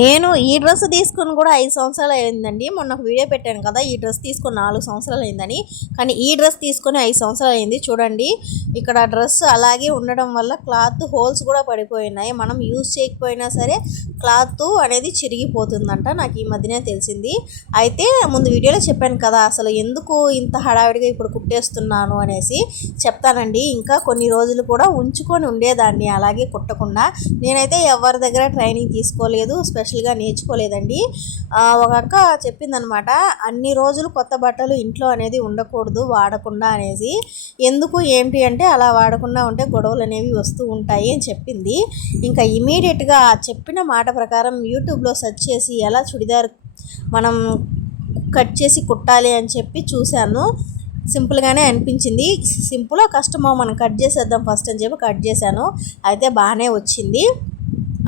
నేను ఈ డ్రెస్ తీసుకొని కూడా 5 సంవత్సరాలు అయిందండి. మొన్న ఒక వీడియో పెట్టాను కదా, ఈ డ్రెస్ తీసుకొని 4 సంవత్సరాలు అయిందని. కానీ ఈ డ్రెస్ తీసుకొని 5 సంవత్సరాలు అయింది. చూడండి, ఇక్కడ డ్రెస్ అలాగే ఉండడం వల్ల క్లాత్ హోల్స్ కూడా పడిపోయినాయి. మనం యూజ్ చేయకపోయినా సరే క్లాత్ అనేది చిరిగిపోతుందంట. నాకు ఈ మధ్యనే తెలిసింది. అయితే ముందు వీడియోలో చెప్పాను కదా, అసలు ఎందుకు ఇంత హడావిడిగా ఇప్పుడు కుట్టేస్తున్నాను అనేసి చెప్తానండి. ఇంకా కొన్ని రోజులు కూడా ఉంచుకొని ఉండేదాన్ని అలాగే కుట్టకుండా. నేనైతే ఎవరి దగ్గర ట్రైనింగ్ తీసుకోలేదు, స్పెషల్గా నేర్చుకోలేదండి. ఒక అక్క చెప్పిందనమాట, అన్ని రోజులు కొత్త బట్టలు ఇంట్లో అనేది ఉండకూడదు వాడకుండా అనేసి. ఎందుకు ఏంటి అంటే, అలా వాడకుండా ఉంటే గొడవలు అనేవి వస్తూ ఉంటాయి అని చెప్పింది. ఇంకా ఇమీడియట్గా చెప్పిన మాట ప్రకారం యూట్యూబ్లో సెర్చ్ చేసి ఎలా చుడిదార్ మనం కట్ చేసి కుట్టాలి అని చెప్పి చూశాను. సింపుల్గానే అనిపించింది. సింపుల్ కష్టమో మనం కట్ చేసేద్దాం ఫస్ట్ అని చెప్పి కట్ చేశాను. అయితే బాగానే వచ్చింది.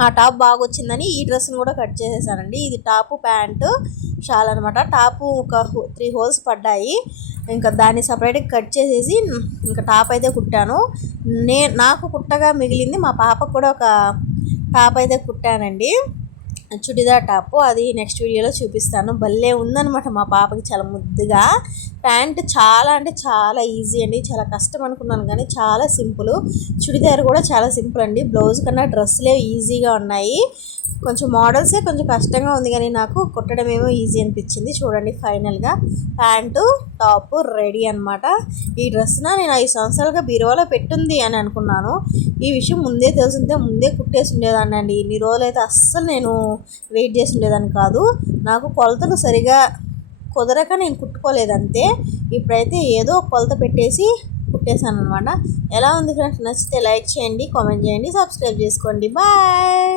ఆ టాప్ బాగా వచ్చిందని ఈ డ్రెస్ని కూడా కట్ చేసేసానండి. ఇది టాపు ప్యాంటు షాల్ అనమాట. టాపు ఒక 3 హోల్స్ పడ్డాయి. ఇంకా దాన్ని సపరేట్గా కట్ చేసేసి ఇంకా టాప్ అయితే కుట్టాను. నాకు కుట్టగా మిగిలింది మా పాపకు కూడా ఒక టాప్ అయితే కుట్టానండి, చుడిదార్ టాపు. అది నెక్స్ట్ వీడియోలో చూపిస్తాను. భలే ఉందనమాట మా పాపకి, చాలా ముద్దుగా. ప్యాంట్ చాలా అంటే చాలా ఈజీ అండి. చాలా కష్టం అనుకున్నాను కానీ చాలా సింపుల్. చుడిదార్ కూడా చాలా సింపుల్ అండి. బ్లౌజ్ కన్నా డ్రెస్లే ఈజీగా ఉన్నాయి. కొంచెం మోడల్సే కొంచెం కష్టంగా ఉంది కానీ నాకు కుట్టడం ఏమో ఈజీ అనిపించింది. చూడండి, ఫైనల్గా ప్యాంటు టాపు రెడీ అనమాట. ఈ డ్రెస్న నేను 5 సంవత్సరాలుగా బీరువాలో పెట్టుంది అని అనుకున్నాను. ఈ విషయం ముందే తెలుసుంటే ముందే కుట్టేసి ఉండేదాన్ని అండి. ఇన్ని రోజులు అయితే అస్సలు నేను వెయిట్ చేసి ఉండేదాన్ని కాదు. నాకు కొలతలు సరిగా కుదరక నేను కుట్టుకోలేదు అంతే. ఇప్పుడైతే ఏదో కొలత పెట్టేసి కుట్టేశాను అనమాట. ఎలా ఉంది ఫ్రెండ్స్? నచ్చితే లైక్ చేయండి, కామెంట్ చేయండి, సబ్స్క్రైబ్ చేసుకోండి. బాయ్.